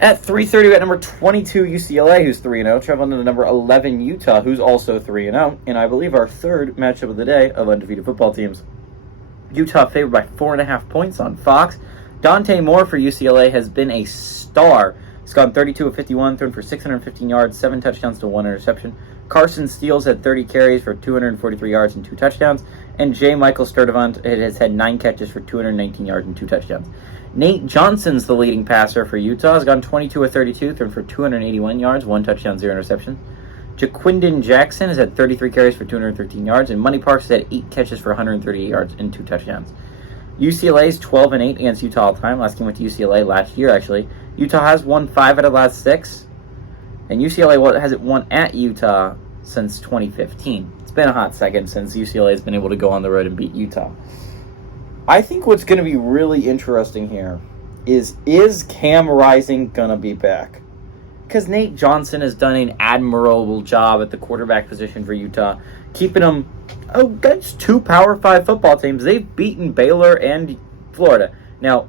At 3:30, we got number 22 UCLA, who's 3-0, traveling to number 11 Utah, who's also 3-0, and I believe our third matchup of the day of undefeated football teams. Utah favored by 4.5 points on Fox. Dante Moore for UCLA has been a star. He's gone 32 of 51, thrown for 615 yards, 7 touchdowns to 1 interception. Carson Steele had 30 carries for 243 yards and 2 touchdowns. And J. Michael Sturdivant has had 9 catches for 219 yards and 2 touchdowns. Nate Johnson's the leading passer for Utah. Has gone 22 of 32, thrown for 281 yards, 1 touchdown, 0 interception. Jaquindon Jackson has had 33 carries for 213 yards. And Money Parks has had 8 catches for 138 yards and 2 touchdowns. UCLA's 12-8 against Utah all time. Last game went to UCLA last year, actually. Utah has won 5 out of the last 6. And UCLA hasn't won at Utah since 2015. It's been a hot second since UCLA has been able to go on the road and beat Utah. I think what's going to be really interesting here is Cam Rising going to be back? Because Nate Johnson has done an admirable job at the quarterback position for Utah, keeping them against 2 Power 5 football teams. They've beaten Baylor and Florida. Now,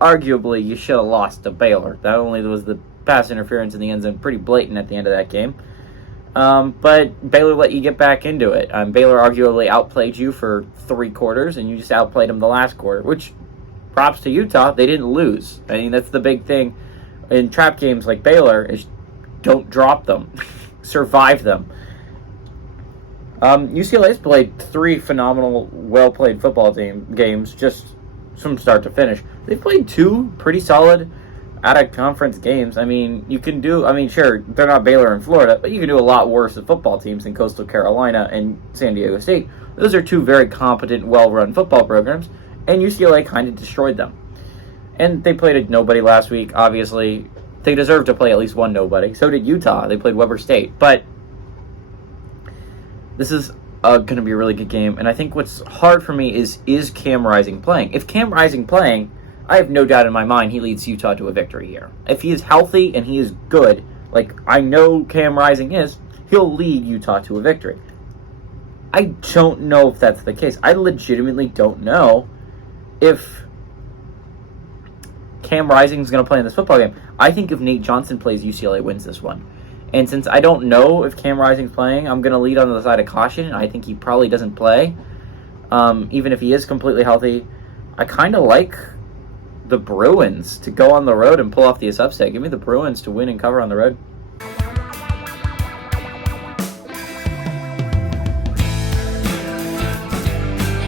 arguably, you should have lost to Baylor. Not only was the pass interference in the end zone pretty blatant at the end of that game, but Baylor let you get back into it. Baylor arguably outplayed you for 3 quarters, and you just outplayed them the last quarter, which, props to Utah, they didn't lose. I mean, that's the big thing in trap games like Baylor, is don't drop them. Survive them. UCLA's played 3 phenomenal, well-played football games just from start to finish. They've played 2 pretty solid out-of-conference games. I mean, sure, they're not Baylor and Florida, but you can do a lot worse with football teams than Coastal Carolina and San Diego State. Those are 2 very competent, well-run football programs, and UCLA kind of destroyed them. And they played a nobody last week, obviously. They deserve to play at least one nobody. So did Utah. They played Weber State. But this is going to be a really good game, and I think what's hard for me is Cam Rising playing? If Cam Rising playing, I have no doubt in my mind he leads Utah to a victory here. If he is healthy and he is good, like I know Cam Rising is, he'll lead Utah to a victory. I don't know if that's the case. I legitimately don't know if Cam Rising is going to play in this football game. I think if Nate Johnson plays, UCLA wins this one. And since I don't know if Cam Rising's playing, I'm going to lead on the side of caution. I think he probably doesn't play. Even if he is completely healthy, I kind of like the Bruins to go on the road and pull off the upset. Give me the Bruins to win and cover on the road.